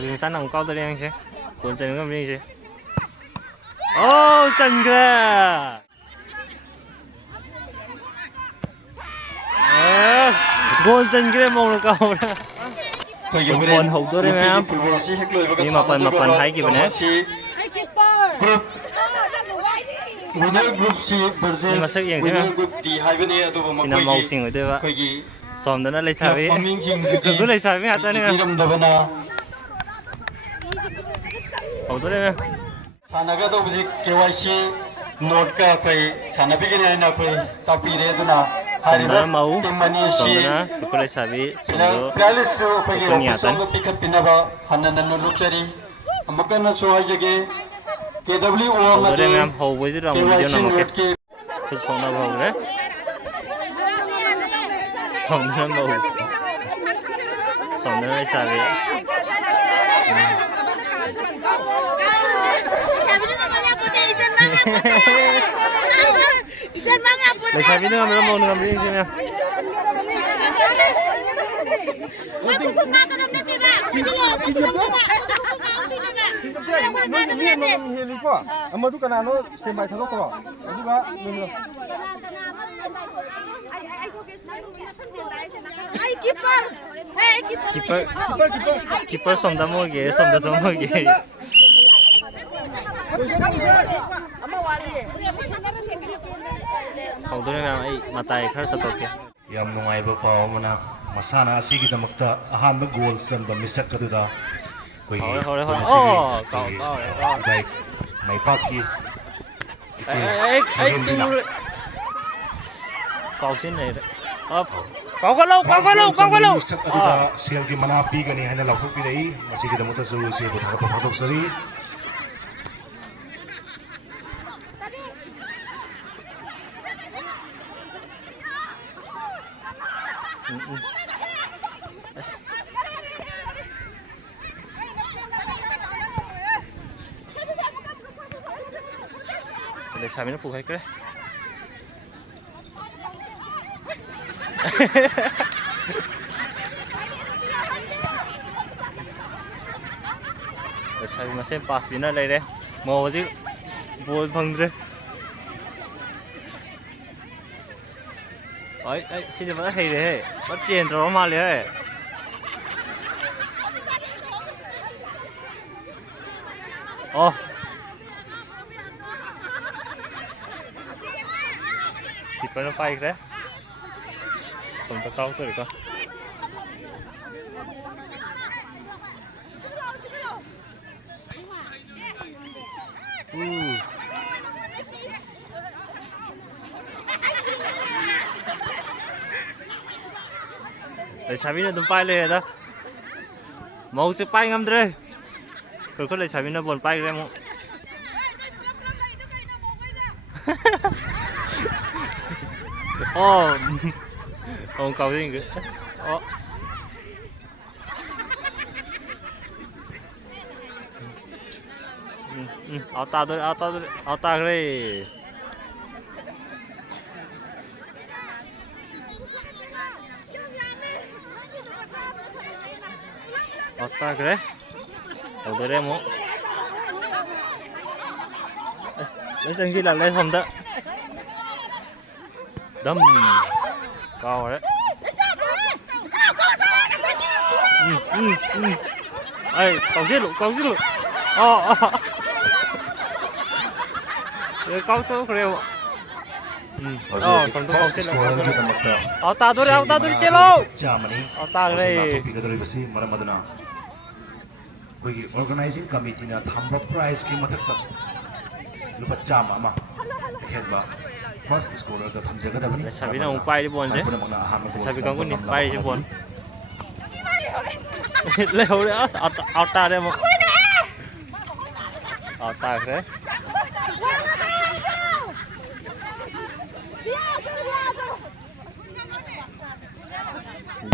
bình sẵn nòng cao tôi đen chứ cuốn chân không đi chứ ô chân kìa cuốn chân kìa mong là cầu đó cuốn hụt tôi đây mấy em nhưng mà phần thấy kịp này nhưng mà sức yên chứ thì nằm màu xinh của tôi vậy xòm đó nó lấy sao với cứ lấy sao với hạt tôi nữa hụt tôi đây nè Sanaga to buji KYC note ka koi sanabigin ay na koi tapire to na hariba mau timani si ko le sabi so playlist so koi ke song ko pick up pinaba hanan no luchari amakan na so hajage KWO ma de ngam ho với rong video nào một cái cứ song na ho đấy song na mau song na le sabi Lấy sao biết nữa mà mau đi xem nha. Amma tu kana no sembai thalo ko. Aduga nunglo. Ai keeper. Hey keeper. Keeper som da mo ge som da mo ge. Hầu tôi đang ấy mà tay khá là tốt kìa. Yam nungai ba pao mana masana asi ki damakta ahan ba goal san ba misak ka da koi Hồi cậu dai mai pa ki cậu xin này cậu có lâu sel ki mana pi ga ni hana lau pi dai masi ki damakta zu se ba thak pa photok sari để xài nó phụ hết cái để xài mà xem pass pin ở đây đấy màu chứ buồn phần rồi ấy xin chào các thầy đấy bắt tiền rồi mà liền ô thì phải nó phay đấy xong tao câu tôi được không để xài pin nó phay lên đó màu sẽ phay ngâm đây rồi có để xài pin nó buồn phay ra không ông cầu gì cứ áo ta cái này áo ta cái đấy đầu tới đây không lấy sang gì là lấy phòng đó đâm cao đấy ấy cao giết lụ cao tôi kêu xong tôi cao giết lụ ta tôi đi chơi lâu ta đây organizing committee na thamba prize ki mathak lupa cham ama henba first scorer da thamje ga da bani sabi na pai đi buồn chứ sabi con cũng đi pai chứ buồn leo đấy áo ta đây mà áo ta thế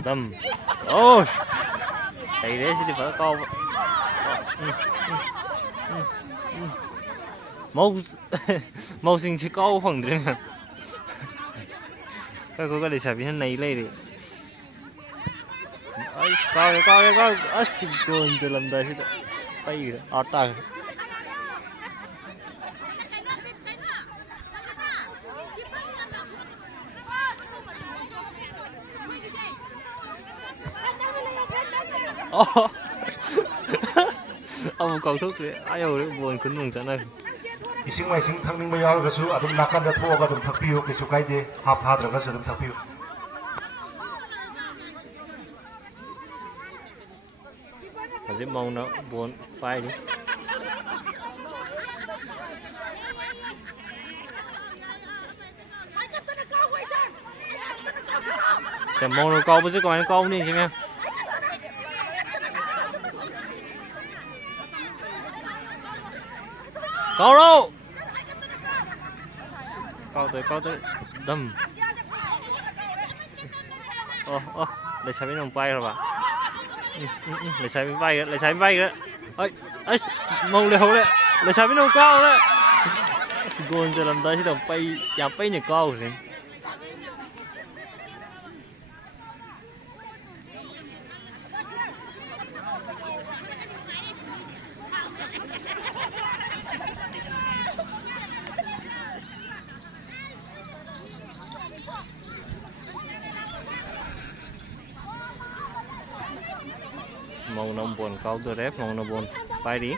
đâm ô đây đấy thì phải câu màu xinh chỉ câu phần đấy nè các cô có để xài pin này lên đi ꯀꯥꯎꯔꯦ ꯑꯁ goal ꯆꯜꯂꯝꯗꯥꯏꯁꯤꯗ ꯄꯩꯒ꯭ꯔꯦ out ꯇꯥꯈ꯭ꯔꯦ ꯑꯃꯨꯛ ꯀꯥꯎꯊꯣꯛꯈ꯭ꯔꯦ ꯌꯧꯔꯦ ꯕꯣꯜ ꯈꯨꯟꯃꯨꯛ ꯆꯠꯅꯈ꯭ꯔꯦ ꯏꯁꯤꯡ ꯃꯥꯏꯁꯤꯡ ꯊꯛꯅꯤꯡꯕ ꯌꯥꯎꯔꯒꯁꯨ ꯑꯗꯨꯝ ꯅꯥꯀꯟꯗ ꯊꯣꯛꯑꯒ ꯑꯗꯨꯝ ꯊꯛꯄꯤꯌꯨ ꯀꯩꯁꯨ ꯀꯥꯏꯗꯦ ꯍꯥꯞ ꯐꯥꯗ꯭ꯔꯒꯁꯨ ꯑꯗꯨꯝ ꯊꯛꯄꯤꯌꯨ ꯍꯧꯖꯤꯛ ꯃꯧꯅ ꯕꯣꯜ ꯄꯥꯏꯔꯤ ꯁꯦ ꯃꯧꯅ ꯀꯥꯎꯕꯁꯦ ꯀꯃꯥꯏꯅ ꯀꯥꯎꯅꯤ ꯁꯤ ꯃꯌꯥꯝ ꯀꯥꯎꯔꯣ ꯀꯥꯎꯗ꯭ꯔꯦ ꯗꯝ ꯑꯣ ꯂꯩꯁꯥꯕꯤꯅ ꯑꯃꯨꯛ ꯄꯥꯏꯈ꯭ꯔꯕ ꯂꯩꯁꯥꯕꯤ ꯄꯥꯏꯈ꯭ꯔꯦ ꯑꯁ ꯃꯧ ꯂꯩꯍꯧꯔꯦ ꯂꯩꯁꯥꯕꯤꯅ ꯑꯃꯨꯛ ꯀꯥꯎꯔꯦ ꯑꯁ ꯒꯣꯜ ꯆꯜꯂꯝꯗꯥꯏꯁꯤꯗ ꯌꯥꯝ ꯄꯩꯅ ꯀꯥꯎꯈ꯭ꯔꯦ ꯃꯧꯅ ꯕꯣꯜ ꯀꯥꯎꯗꯣꯔꯦ ꯃꯧꯅ ꯕꯣꯜ ꯄꯥꯏꯔꯤ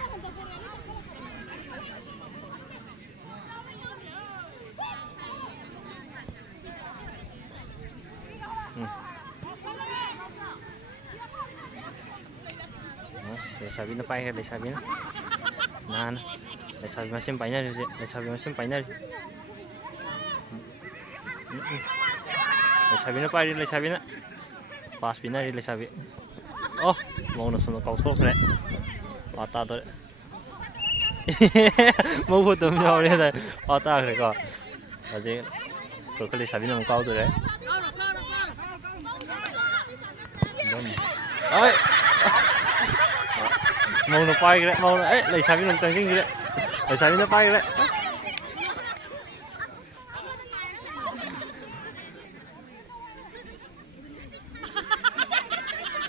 ꯂꯩꯁꯥꯕꯤꯅ ꯄꯥꯏꯈ꯭ꯔꯦ ꯂꯩꯁꯥꯕꯤꯅ ꯅꯍꯥꯟ ꯂꯩꯁꯥꯕꯤ ꯃꯁꯦꯟ ꯄꯥꯏꯅꯔꯤ ꯍꯧꯖꯤꯛ ꯂꯩꯁꯥꯕꯤ ꯃꯁꯦꯟ ꯄꯥꯏꯅꯔꯤ ꯂꯩꯁꯥꯕꯤꯅ ꯄꯥꯏꯔꯤ ꯂꯩꯁꯥꯕꯤꯅ ꯄꯥꯁ ꯄꯤꯅꯔꯤ ꯂꯩꯁꯥꯕꯤ ꯃꯧꯅ ꯁꯣꯝꯗ ꯀꯥꯎꯊꯣꯛꯈ꯭ꯔꯦ ꯇꯥꯗꯣꯔꯦ ꯃꯧ ꯈꯨꯠꯇ ꯑꯃ ꯌꯥꯎꯔꯦ ꯇꯥꯈ꯭ꯔꯦꯀꯣ ꯍꯧꯖꯤꯛ ꯈꯨꯠ ꯂꯩꯁꯥꯕꯤꯅ ꯑꯃꯨꯛ ꯀꯥꯎꯗꯣꯔꯦ ꯃꯧꯅ ꯄꯥꯏꯈ꯭ꯔꯦ ꯂꯩꯁꯥꯕꯤꯅ ꯑꯃꯨꯛ ꯆꯪꯁꯤꯟꯈ꯭ꯔꯦ ꯂꯩꯁꯥꯕꯤꯅ ꯄꯥꯏꯈ꯭ꯔꯦ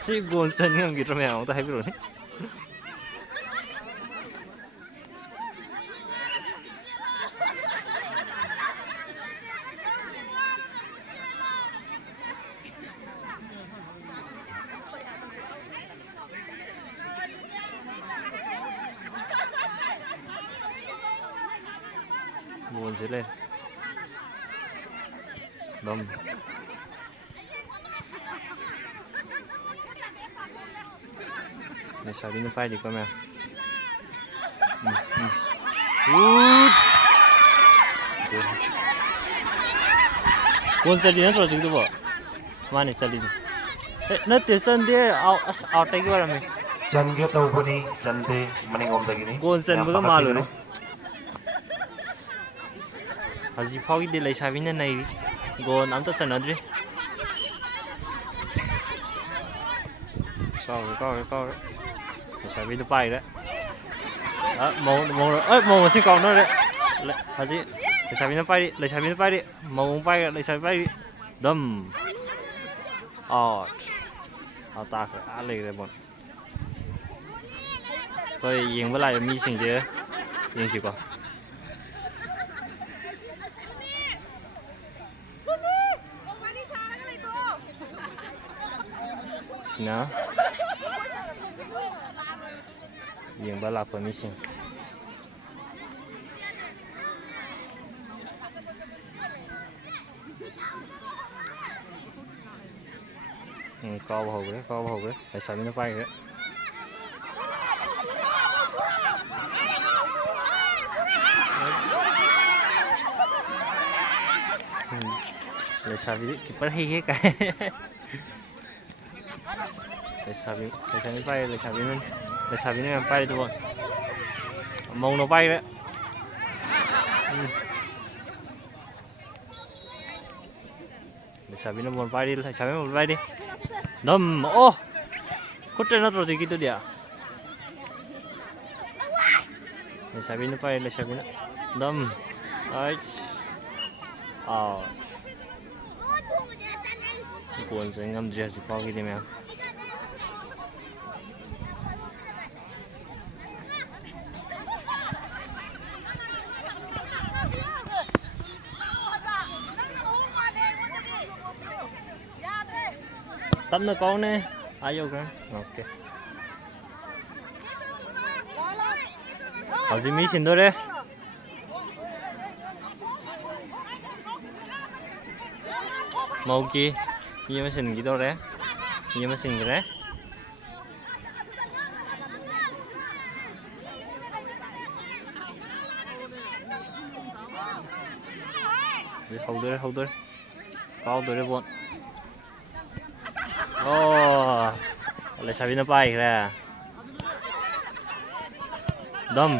ꯁꯤ ꯒꯣꯜ ꯆꯟ ꯉꯝꯈꯤꯗ꯭ꯔꯥ ꯃꯌꯥꯝ ꯑꯝꯇ ꯍꯥꯏꯕꯤꯔꯛꯑꯣꯅꯦ ꯕꯣꯜꯁꯦ ꯂꯩꯔꯦ ꯗꯝ ꯂꯩꯁꯥꯕꯤꯅ ꯄꯥꯏꯔꯤꯀꯣ ꯃꯌꯥꯝ ꯒꯣꯜ ꯆꯜꯂꯤ ꯅꯠꯇ꯭ꯔꯣ ꯍꯧꯖꯤꯛꯇꯨꯕꯣ ꯃꯥꯅꯦ ꯆꯜꯂꯤꯅꯤ ꯅꯠꯇꯦ ꯆꯟꯗꯦ ꯑꯁ ꯑꯥꯎꯠꯇꯒꯤ ꯑꯣꯏꯔꯝꯃꯤ ꯆꯟꯒꯦ ꯇꯧꯕꯅꯤ ꯆꯟꯗꯦ ꯃꯅꯤꯡꯂꯣꯝꯗꯒꯤꯅꯤ ꯒꯣꯜ ꯌꯥꯝ ꯆꯟꯕꯒ ꯄꯥꯈꯠꯄꯤꯒꯅꯨ ꯃꯥꯜꯂꯨꯔꯦ ꯍꯧꯖꯤꯛ ꯐꯥꯎꯒꯤꯗꯤ ꯂꯩꯁꯥꯕꯤꯅ ꯅꯩꯔꯤ ꯒꯣꯜ ꯑꯝꯇ ꯆꯟꯅꯗ꯭ꯔꯤ ꯀꯥꯎꯔꯦ ꯂꯩꯁꯥꯕꯤꯗꯨ ꯄꯥꯏꯈ꯭ರೆ ꯃꯧ ꯃꯁꯤꯡ ꯀꯥꯎꯅꯔꯦ ꯍꯧꯖꯤꯛ ꯂꯩꯁꯥꯕꯤꯅ ꯄꯥꯏꯔꯤ ꯃꯧ ꯄꯥꯏꯈ꯭ꯔꯦ ꯂꯩꯁꯥꯕꯤ ꯄꯥꯏꯔꯤ ꯗꯝ ꯑꯥꯎꯠ ꯇꯥꯈ꯭ꯔꯦ ꯂꯩꯈ꯭ꯔꯦ ꯕꯣꯜ ꯑꯩꯈꯣꯏ ꯌꯦꯡꯕ ꯂꯥꯛꯏꯕ ꯃꯤꯁꯤꯡꯁꯦ ꯌꯦꯡꯁꯤꯀꯣ ꯁꯤꯅ ꯌꯦꯡꯕ ꯂꯥꯛꯄ ꯃꯤꯁꯤꯡ ꯀꯥꯎꯕ ꯍꯧꯈ꯭ꯔꯦ ꯂꯩꯁꯥꯕꯤꯅ ꯄꯥꯏꯈ꯭ꯔꯦ ꯂꯩꯁꯥꯕꯤꯗꯤ ꯀꯤꯄꯔ ꯍꯩꯍꯦ ꯀꯥꯏ ꯂꯩꯁꯥꯕꯤ ꯄꯥꯏꯔꯦ ꯂꯩꯁꯥꯕꯤꯅ ꯌꯥꯝ ꯄꯥꯏꯔꯤꯗꯨꯕꯣ ꯃꯧꯅ ꯄꯥꯏꯈ꯭ꯔꯦ ꯂꯩꯁꯥꯕꯤꯅ ꯕꯣꯜ ꯄꯥꯏꯔꯤ ꯗꯝ ꯈꯨꯠꯇ ꯅꯠꯇ꯭ꯔꯣ ꯍꯧꯖꯤꯛꯀꯤꯗꯨꯗꯤ ꯂꯩꯁꯥꯕꯤꯅ ꯄꯥꯏꯔꯤ ꯗꯝ ꯒꯣꯜ ꯆꯟ ꯉꯝꯗ꯭ꯔꯤ ꯍꯧꯖꯤꯛ ꯐꯥꯎꯒꯤꯗꯤ ꯃꯌꯥꯝ tắm nó con nè ai vô cái ok ở dưới mỹ xin thôi đấy mau kia như mà xin gitu đấy như mà xin cái đấy hold there bọn lại sabi na bay ra đâm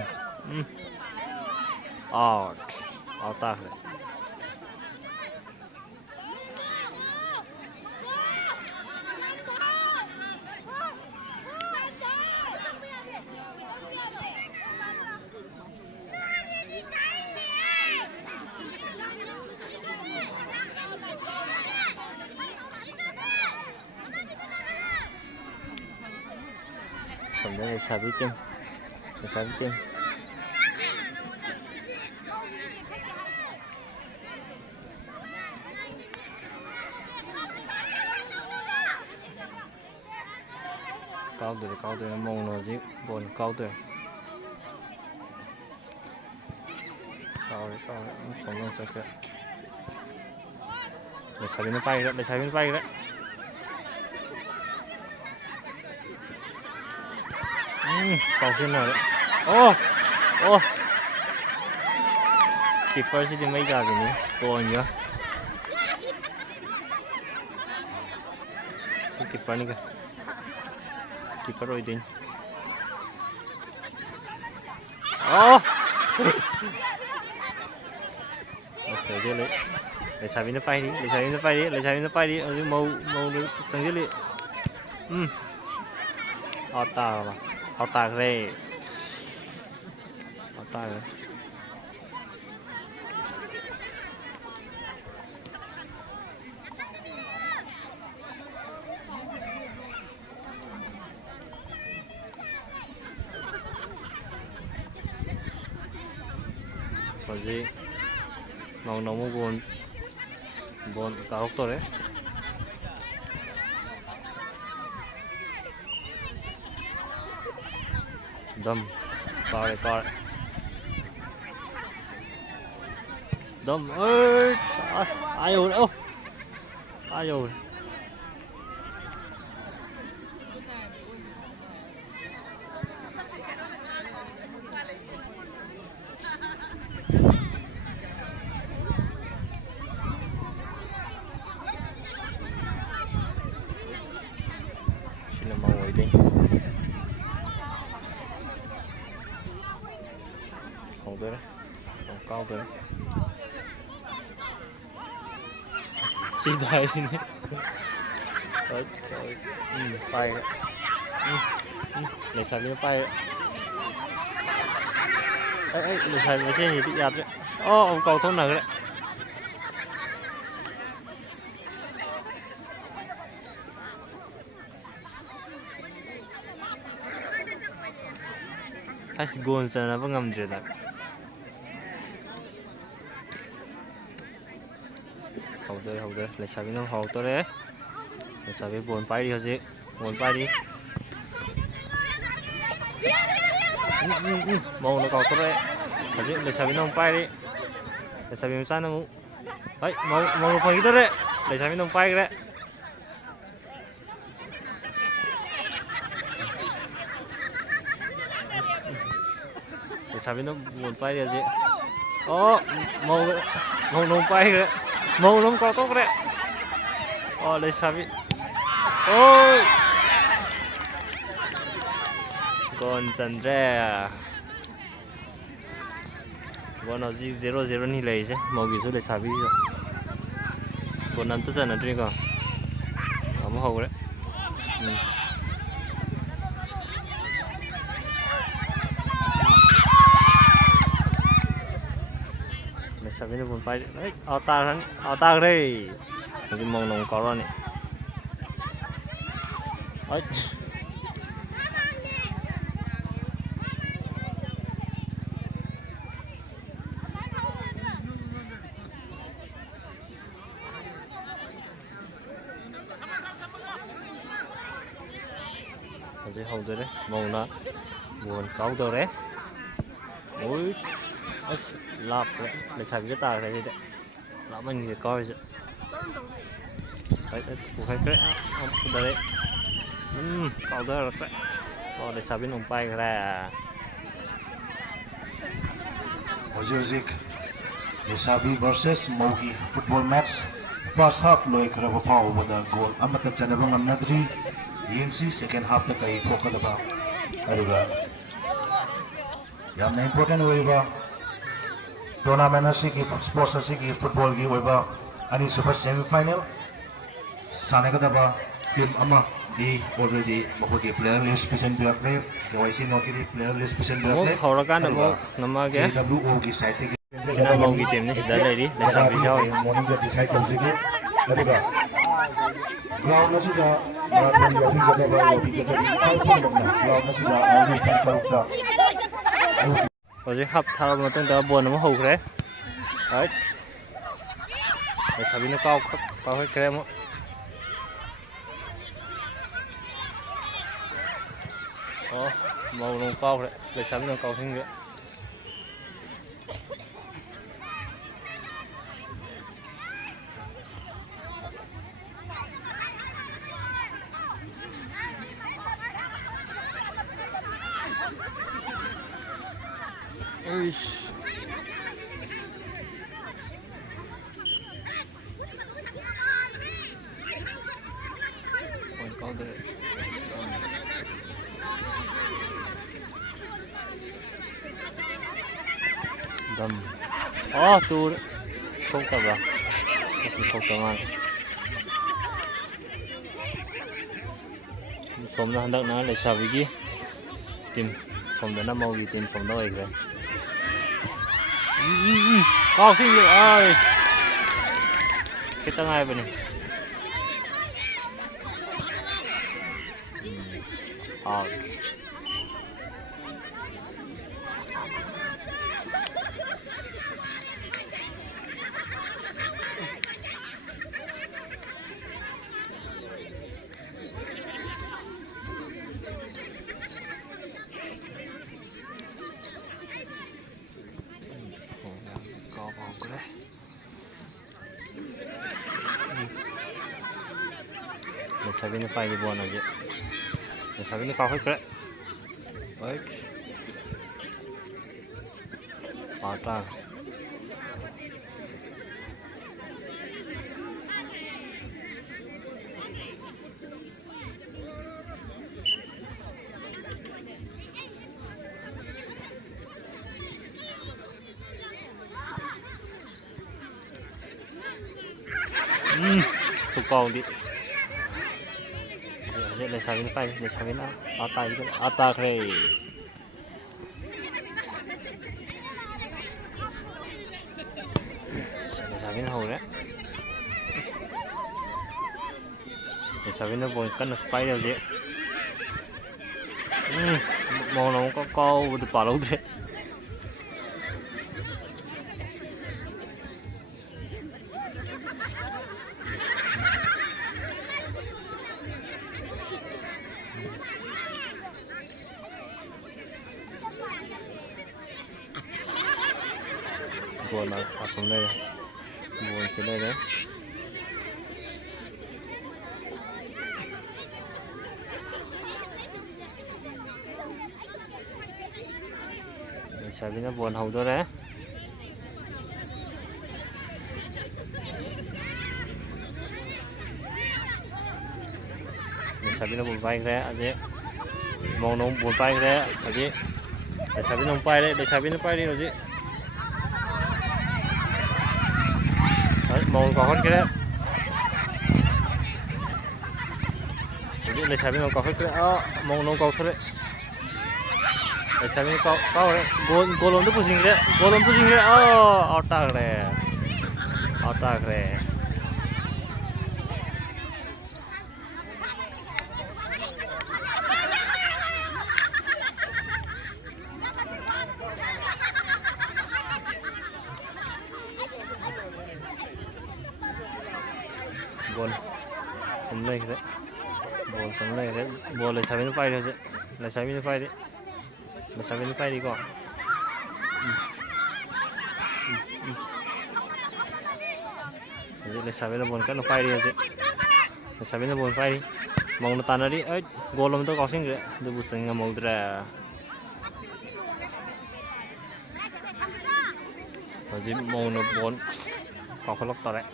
out ta đây là sabi tim cao tuổi mông nó gì buồn cao tuổi cao sống lên sao kìa để sabi nó bay đấy cao xin rồi đấy keeper sih di mấy giờ gini buồn nhá keeper nih kah keeper rồi din sửa dữ lấy để xài nó bay đi màu được chẳng dữ lị ao ta rồi còn gì màu nó mua buồn cả hốc tôi đấy đâm coi đâm ơi ai rồi xin là màu ngồi đi không tới đấy không cao tới đấy xin tay xin đấy bay đấy để xài nó bay đấy ấy để xài cái xe gì bị giặt đấy ông cầu thôn nào đấy As gôn sa na ngam dre da hầu đây lấy sabi nó hầu to đấy lấy sabi buồn bay đi thôi buồn bay đi màu nó cầu to đấy lấy sabi nó bay đi lấy sabi mình sang nó ấy màu nó phải to đấy lấy sabi nó bay đấy để sao biết nó buồn bay điều gì màu nó bay rồi màu nó cao tốc đấy để sao biết ôi còn chân ra còn nó gì 0-0 ni lấy chứ màu gì số để sao biết rồi còn năm tức giận là trên còn không hầu đấy sao biết nó buồn bay đấy ao ta đây cái mông nó có rồi này ấy hꯧꯖꯤꯛ ꯍꯧꯗꯣꯔꯦ ꯃꯧꯅ ꯕꯣꯜ ꯀꯥꯎꯗꯧꯔꯦ ꯎꯏ ꯑꯁ ꯂꯥꯞꯈ꯭ꯔꯦ ꯂꯩꯁꯥꯕꯤꯒ ꯇꯥꯈ꯭ꯔꯦ ꯁꯤꯗꯤ ꯂꯥꯞꯃꯟꯈ꯭ꯔꯦ ꯀꯥꯎꯔꯤꯁꯦ ꯄꯨꯈꯠꯈ꯭ꯔꯦ ꯄꯨꯊꯔꯦ ꯀꯥꯎꯊꯔꯛꯈ꯭ꯔꯦ ꯂꯩꯁꯥꯕꯤꯅ ꯑꯃꯨꯛ ꯄꯥꯏꯈ꯭ꯔꯦ ꯍꯧꯖꯤꯛ ꯂꯩꯁꯥꯕꯤ versus ꯃꯧꯒꯤ football match first half ꯂꯣꯏꯈ꯭ꯔꯕ ꯐꯥꯎꯕꯗ ꯒꯣꯜ ꯑꯃꯠꯇ ꯆꯟꯅꯕ ꯉꯝꯅꯗ꯭ꯔꯤ ꯌꯦꯡꯁꯤ ꯁꯦꯀꯦꯟ ꯍꯥꯞꯇ ꯀꯔꯤ ꯊꯣꯛꯀꯗꯕ ꯑꯗꯨꯒ ꯌꯥꯝꯅ ꯏꯝꯄꯣꯔꯇꯦꯟ ꯑꯣꯏꯕ ꯇꯣꯔꯅꯥꯃꯦꯟ ꯑꯁꯤꯒꯤ ꯁ꯭ꯄꯣꯔꯠꯁ ꯑꯁꯤꯒꯤ ꯐꯨꯠꯕꯣꯜꯒꯤ ꯑꯣꯏꯕ ꯑꯅꯤꯁꯨꯕ ꯁꯦꯃꯤꯐꯥꯏꯅꯦꯜ ꯁꯥꯟꯅꯒꯗꯕ ꯇꯤꯝ ꯑꯃꯗꯤ ꯑꯣꯜꯔꯦꯗꯤ ꯃꯈꯣꯏꯒꯤ ꯄ꯭ꯂꯦꯌꯔ ꯂꯤꯁ ꯄꯤꯁꯤꯟꯕꯤꯔꯛꯂꯦ KYC ꯅꯣꯠꯀꯤꯗꯤ ꯄ꯭ꯂꯦꯌꯔ ꯂꯤꯁ ꯄꯤꯁꯤꯟꯕꯤꯔꯛꯂꯦ ꯑꯃꯨꯛ ꯍꯧꯔꯀꯥꯟꯗ ꯑꯃꯨꯛ ꯅꯝꯃꯒꯦ KWOꯒꯤ ꯁꯥꯏꯠꯇꯒꯤ ꯁꯤꯅ ꯃꯧꯒꯤ ꯇꯤꯝꯅꯤ ꯁꯤꯗ ꯂꯩꯔꯤ ꯂꯩꯁꯥꯕꯤ ꯌꯥꯎꯔꯤ ꯃꯣꯔꯅꯤꯡꯗ ꯗꯤꯁꯥꯏꯠ ꯇꯧꯖꯒꯦ ꯑꯗꯨꯒ ꯒ꯭ꯔꯥꯎꯟ ꯑꯁꯤꯗ ꯃꯥꯔꯥꯊꯣꯟ ꯌꯥꯎꯕꯤꯒꯗꯕ ꯌꯥꯎꯕꯤꯒꯗꯕꯤ ꯏꯁꯥ ꯄꯨꯝꯅꯃꯛꯅ ꯒ꯭ꯔꯥꯎꯟ ꯑꯁꯤꯗ ꯑꯌꯨꯛ ꯄꯨꯡ 6ꯗ ꯍꯧꯖꯤꯛ ꯍꯥꯞ ꯊꯥꯔꯕ ꯃꯇꯨꯡꯗ ꯕꯣꯜ ꯑꯃ ꯍꯧꯈ꯭ꯔꯦ ꯂꯩꯁꯥꯕꯤꯅ ꯀꯥꯎꯈꯠꯈ꯭ꯔꯦ ꯑꯃꯨꯛ ꯃꯧꯅ ꯑꯃꯨꯛ ꯀꯥꯎꯈ꯭ꯔꯦ ꯂꯩꯁꯥꯕꯤꯅ ꯀꯥꯎꯁꯤꯟꯈ꯭ꯔꯦ ꯗꯝ ꯇꯨꯔꯦ ꯁꯣꯛꯇꯕ꯭ꯔꯥ ꯁꯣꯛꯇ ꯃꯥꯜꯂꯦ ꯁꯣꯝꯗ ꯍꯟꯗꯛꯅ ꯂꯩꯁꯥꯕꯤꯒꯤ ꯇꯤꯝ ꯁꯣꯝꯗꯅ ꯃꯧꯒꯤ ꯇꯤꯝ ꯁꯣꯝꯗ ꯑꯣꯏꯈ꯭ꯔꯦ ꯀꯥꯎꯁꯤꯡꯁꯦ ꯈꯤꯇꯪ ꯉꯥꯏꯕꯅꯤ lệ paigi buồn aja lệ kau kre baik patah tukau di le sabin pai le sabin ata kre le sabin ho le sabin nó buồn cân pai đâu chứ màu nó có câu được bảo lâu thế buồn là xuống đây buồn xuống đây đấy sẽ bị nó buồn hầu đó đấy sẽ bị nó buồn vai đấy anh chị mong nó buồn vai đấy anh chị sẽ bị nó vai đấy để sẽ bị nó vai đi rồi chị màu có hết cái đấy để xem nó có hết cái màu nó có thôi đấy để xem nó có đấy gol nó pushing đấy outa kre gol không lên đấy บอลสองเลยครับบอลเลยใช้เป็นไฟเดียวสิเลยใช้เป็นไฟดิเลยใช้เป็นไฟดีกว่าเลยใช้เป็นบอลกันไฟเดียวสิเลยใช้เป็นบอลไฟดิมองตาหน้าดิเอ้ยโกลมันต้องก้าวสิ่งเลยดูบุษงมองตัวเราจะมองนบอลก้าวขลักต่อเลย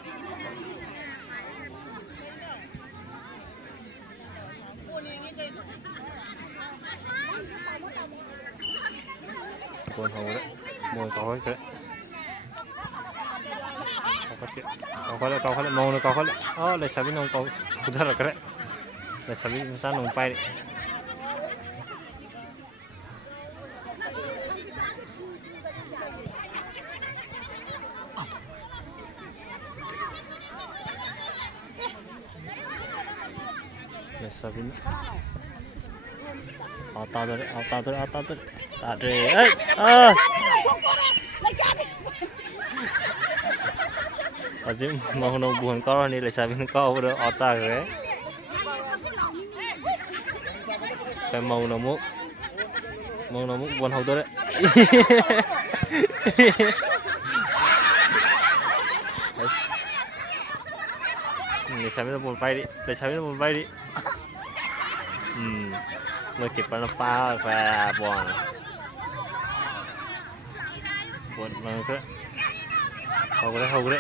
บอลเขาเลยบอลเขาเลยเขาเลยมองเลยเขาเลยอ๋อเลยใช้เป็นน้องเขาคุดอะไรกันเลยเลยใช้เป็นสารน้องไปเลยใช้เป็นเอาตาตัวตาเลยเอ้ยaja mau nungguin kau nih lesabin kau udah otak ya kayak mau nemu bukan hau deh lesabin tuh mulai di mau kiper apa kayak buang mana ke hau deh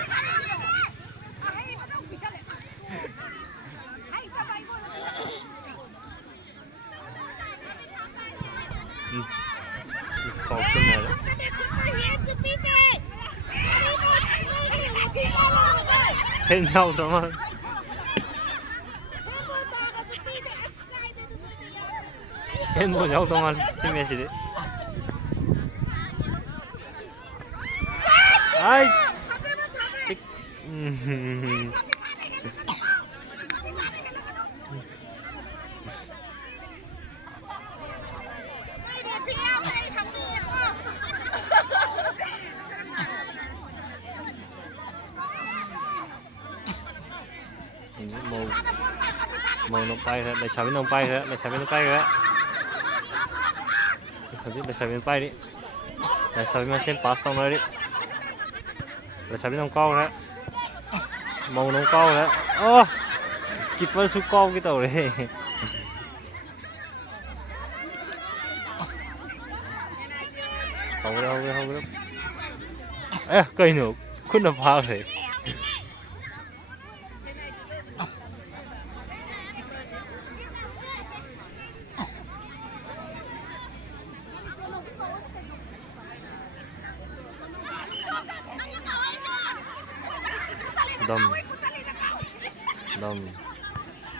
Kau semua. Henjau sama. Henjau teman si Messi deh. Ais. Mau nông bay rồi, để xả bên nông bay rồi, để xả bên nông bay rồi. Để xả bên bay đi, để xả bên xem pass tông rồi đi, để xả bên nông cao rồi, màu nông cao rồi, ô, keeper sút cao cái tàu đấy. Không đâu, ê, cây nữa, không được phá rồi.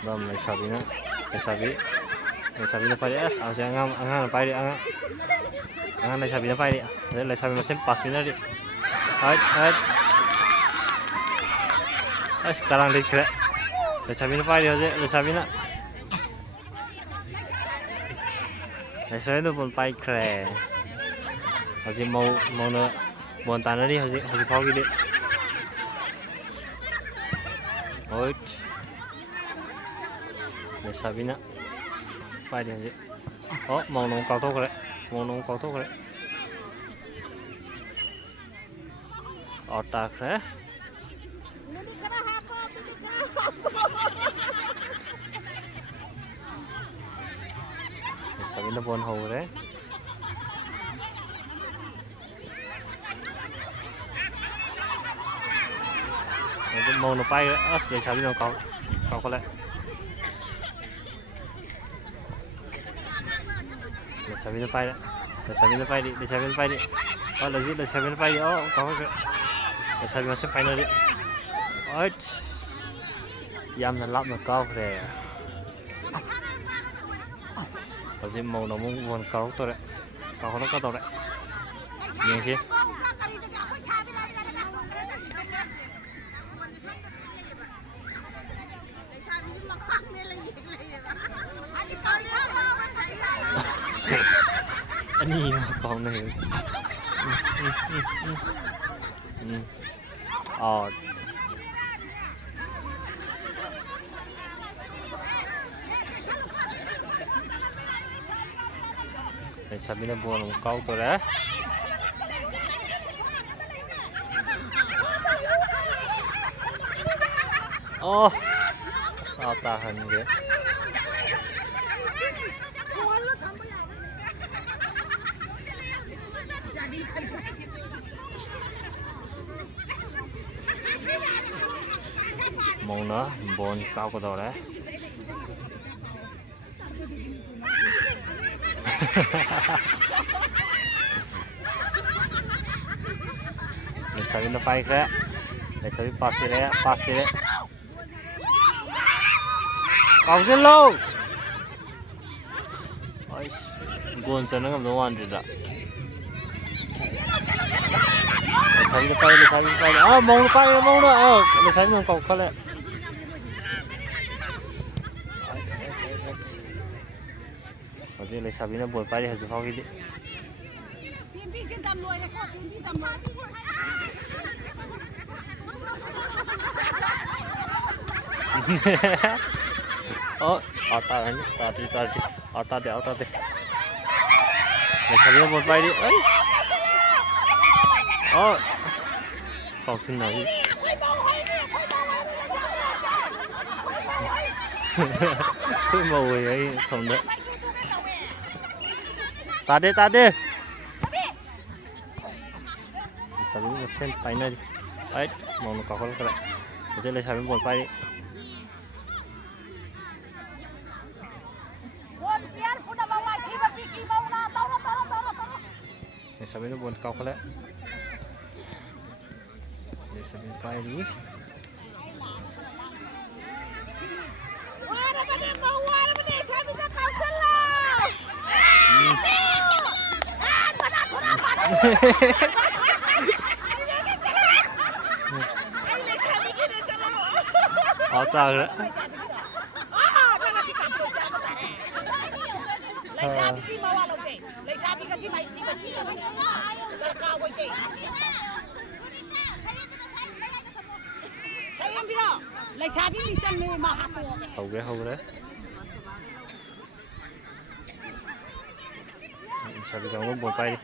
Dom lấy sabi nó phải đấy, anh phải đi, anh lấy sabi nó phải đi, lấy sabi nó xem pass mình đi, sekarang đi kira, lấy sabi nó phải đi aja, lấy sabi nó pun phải kira, aja mau nó buồn tan đi, aja phao đi. Ôi, để sabi nó phải đi gì? Màu nồng cao tốt rồi, otak đấy. Để sabi nó buồn hầu đấy. Màu nó bay đấy, để sabi nó cao có lẽ. Để sabi nó bay đấy, để sabi nó bay đi, là gì? Để sabi nó bay đi, có cái, để sabi nó sẽ bay nữa đi. Ôi, yam nó lắp nó cao rồi. Có gì màu nó muốn buồn cao tốt đấy, cao nó cao tốt đấy. Nhìn chứ. Anh nhìn con này. ꯂꯩꯁꯥꯕꯤꯅ ꯕꯣꯜ ꯑꯃꯨꯛ ꯀꯥꯎꯗꯣꯔꯦ ꯑꯣ ꯑꯥ ꯇꯥꯍꯟꯒꯦ ꯃꯧꯅ ꯕꯣꯜ ꯀꯥꯎꯒꯗꯧꯔꯦ ꯂꯩꯁꯥꯕꯤꯅ ꯄꯥꯏꯈ꯭ꯔꯦ ꯂꯩꯁꯥꯕꯤ pass ꯄꯤꯔꯦ ꯀꯥꯎꯁꯤꯜꯂꯣ goal ꯆꯟꯕ ꯉꯝꯗꯧ ꯃꯥꯟꯗ꯭ꯔꯤꯗ ꯂꯩꯁꯥꯕꯤꯅ ꯄꯥꯏꯔꯦ ꯃꯧꯅ ꯄꯥꯏꯔꯦ ꯂꯩꯁꯥꯕꯤꯅ ꯀꯥꯎꯈꯠꯂꯦ ꯍꯧꯖꯤꯛ ꯂꯩꯁꯥꯕꯤꯅ ꯕꯣꯜ ꯄꯥꯏꯔꯤ ꯍꯧꯖꯤꯛ ꯐꯥꯎꯒꯤꯗꯤ ꯇꯥꯔꯅꯤ ꯇꯥꯗꯦ ꯂꯩꯁꯥꯕꯤꯅ ꯕꯣꯜ ꯄꯥꯏꯔꯤ ꯀꯥꯎꯁꯤꯟꯅꯔꯤ ꯑꯩꯈꯣꯏ ꯃꯧ ꯑꯣꯏ ꯑꯩ ꯁꯣꯝꯗ ꯇꯥꯗꯦ ꯂꯩꯁꯥꯕꯤ ꯃꯁꯦꯟ ꯄꯥꯏꯅꯔꯤ ꯃꯧꯅ ꯀꯥꯎꯈꯠꯂꯛꯈ꯭ꯔꯦ ꯍꯧꯖꯤꯛ ꯂꯩꯁꯥꯕꯤ ꯕꯣꯜ ꯄꯥꯏꯔꯤ lꯩꯁꯥꯕꯤꯅ ꯕꯣꯜ ꯀꯥꯎꯈꯠꯂꯦ lꯩꯁꯥꯕꯤ ꯄꯥꯏꯔꯤ ꯇꯥꯈ꯭ꯔꯦ hầu sao bây giờ nó buồn tay đi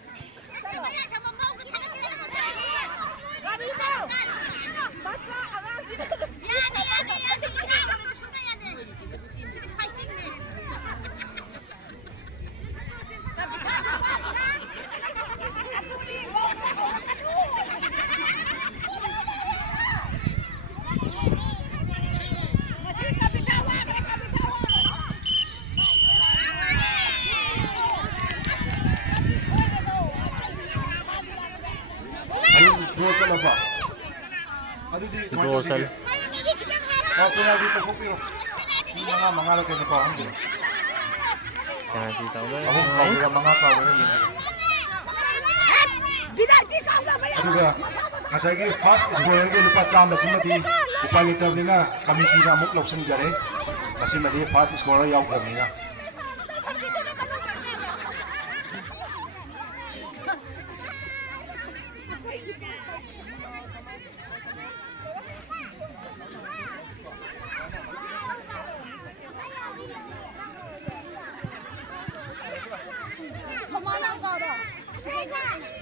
Draw sal. Penalty to Pupiro. Mga kayo ko ang din. Penalty tahu dah. Mga kau na yun. Aduga, kasi first scorer ko lupa sa amin mati ipalitan nila kami kinamok loksan jare. Kasi mati first scorer yaw kami na.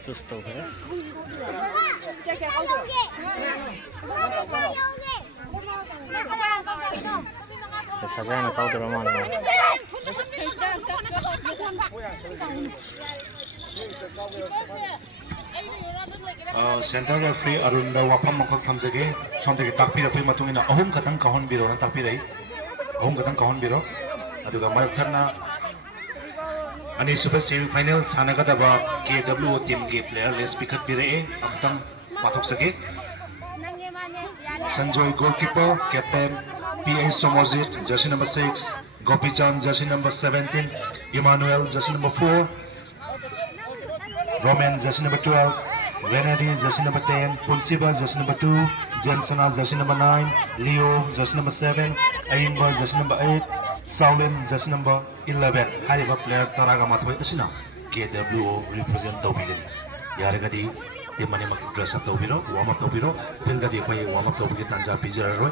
Susto है sabihan na tao drama na Center referee Arunda wapam makak thamjage somdege takpira pai matungina ahum khatang kahon biro na takpirai ahum khatang kahon biro aduga marak tharna ani super semi final sanagadaba KWO team ge player list pikat pire amtang pathok sake Sanjoy goalkeeper captain PA Somozit jersey number 6 Gopichan jersey number 17 Emmanuel jersey number 4 Roman jersey number 12 Renedy jersey number 10 Punsiba jersey number 2 Jamesona jersey number 9 Leo jersey number 7 Aimba jersey number 8 Saulin jersey number 11 hariba player taraga mathoi asina KWO represent tawbigani yaragadi timani mak dress up tawbiro warm up tawbiro pilgadi khoi warm up tawbigi tanja pijaro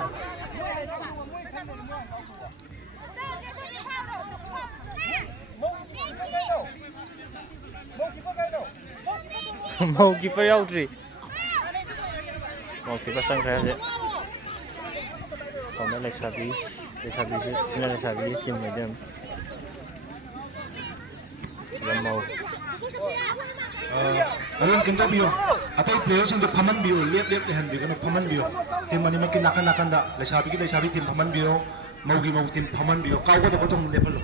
mau keeper yaudri mau keeper sang kaya aja soalnya Lesabi sih sini Lesabi tim medium sudah mau Alun kinta biyo atay players ang paman biyo liap dehan biyo ano paman biyo tim mani makin nakan da lesabi tim paman biyo mau tim paman biyo kau ko potong level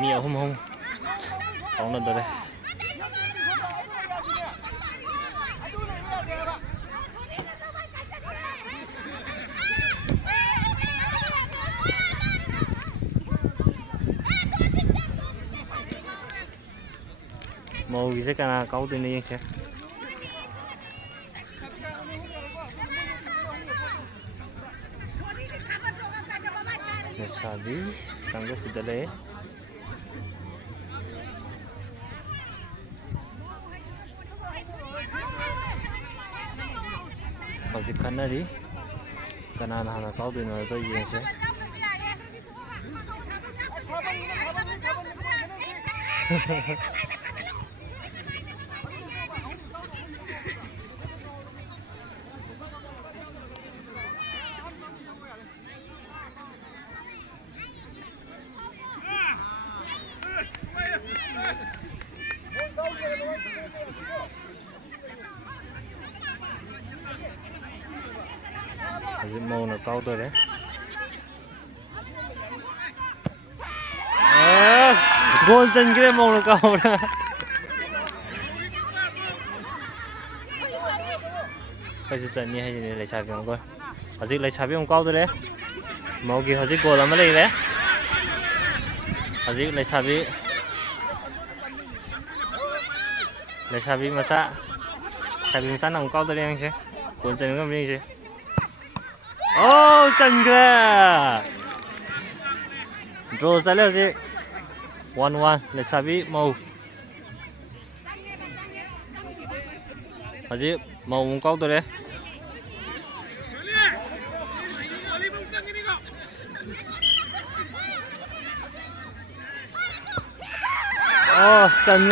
mi ở hông phóng lần tới đây mau gì sẽ cả câu tên này sẽ Lesabi tangga sudah le hojik kanari kanana hana kau din na to yin se hojik mau na kau to đấy gol chân cái mau na kau đó phải sự chân như hay gì lại xài không coi hojik lại xài không kau to đấy mau gì hojik gol làm gì đấy hojik lại xài masa nằm kau to đấy anh chứ gol chân không biết chứ oh chân kira draw salah sih 1-1 Lesabi mau hojik mau kau to đấy oh chân